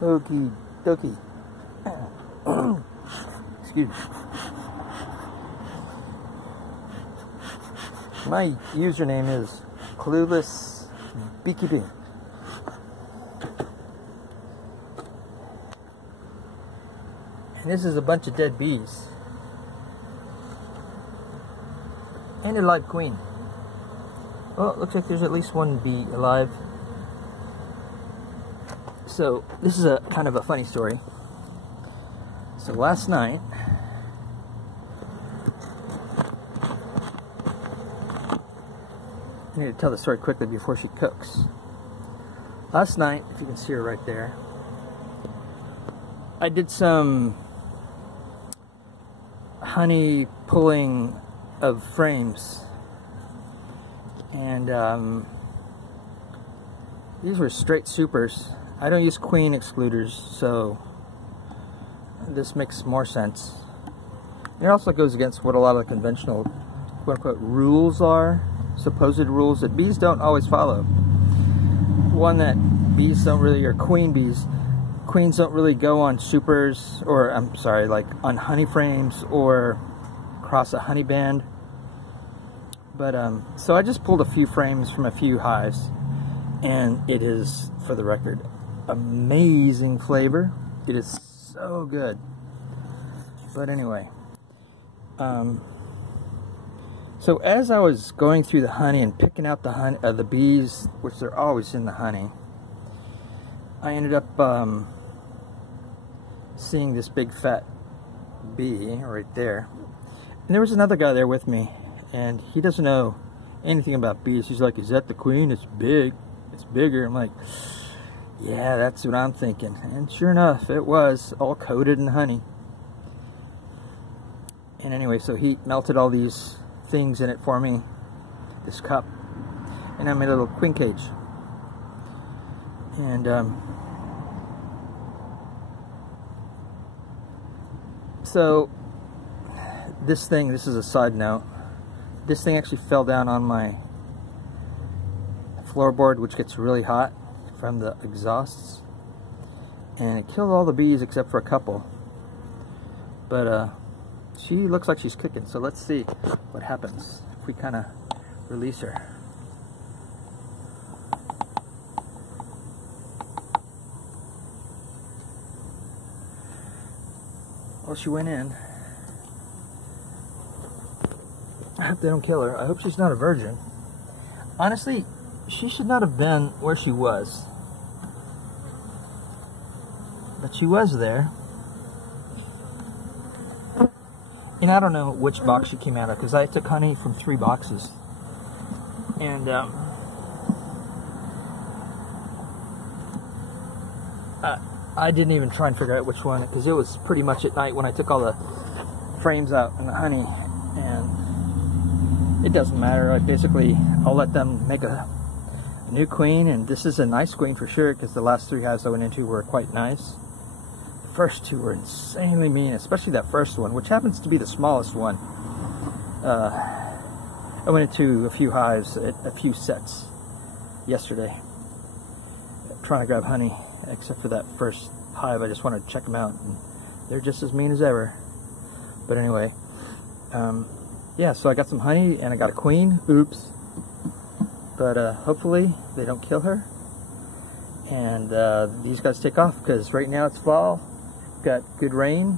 Okie dokie. Excuse me. My username is Clueless Beekeeping. And this is a bunch of dead bees. And a live queen. Well, it looks like there's at least one bee alive. So, this is a kind of a funny story. So last night, I need to tell the story quickly before she cooks. Last night, if you can see her right there, I did some honey pulling of frames, and these were straight supers. I don't use queen excluders, so this makes more sense. It also goes against what a lot of the conventional quote-unquote rules are, supposed rules that bees don't always follow. One that bees don't really, or queen bees, queens don't really go on supers, or I'm sorry, like on honey frames or across a honey band. But so I just pulled a few frames from a few hives, and it is, for the record, amazing flavor. It is so good. But anyway, so as I was going through the honey and picking out the honey, the bees, which they're always in the honey, I ended up seeing this big fat bee right there. And there was another guy there with me, and he doesn't know anything about bees. He's like, "Is that the queen? It's big. It's bigger." I'm like, "Yeah, that's what I'm thinking." And sure enough, it was all coated in honey. And anyway, so he melted all these things in it for me, this cup, and I made a little queen cage. And so this is a side note, this thing actually fell down on my floorboard, which gets really hot from the exhausts, and it killed all the bees except for a couple. But she looks like she's cooking, so let's see what happens if we kind of release her. Well, she went in. I hope they don't kill her. I hope she's not a virgin. Honestly, she should not have been where she was. But she was there. And I don't know which box she came out of, because I took honey from 3 boxes. And I didn't even try and figure out which one, because it was pretty much at night when I took all the frames out and the honey. And it doesn't matter. I'll let them make a new queen, and this is a nice queen for sure, because the last 3 hives I went into were quite nice. The first 2 were insanely mean, especially that first one, which happens to be the smallest one. I went into a few hives, a few sets yesterday, trying to grab honey, except for that first hive. I just wanted to check them out, and they're just as mean as ever. But anyway, yeah, so I got some honey and I got a queen. Oops. But hopefully they don't kill her, and these guys take off, because right now it's fall. Got good rain,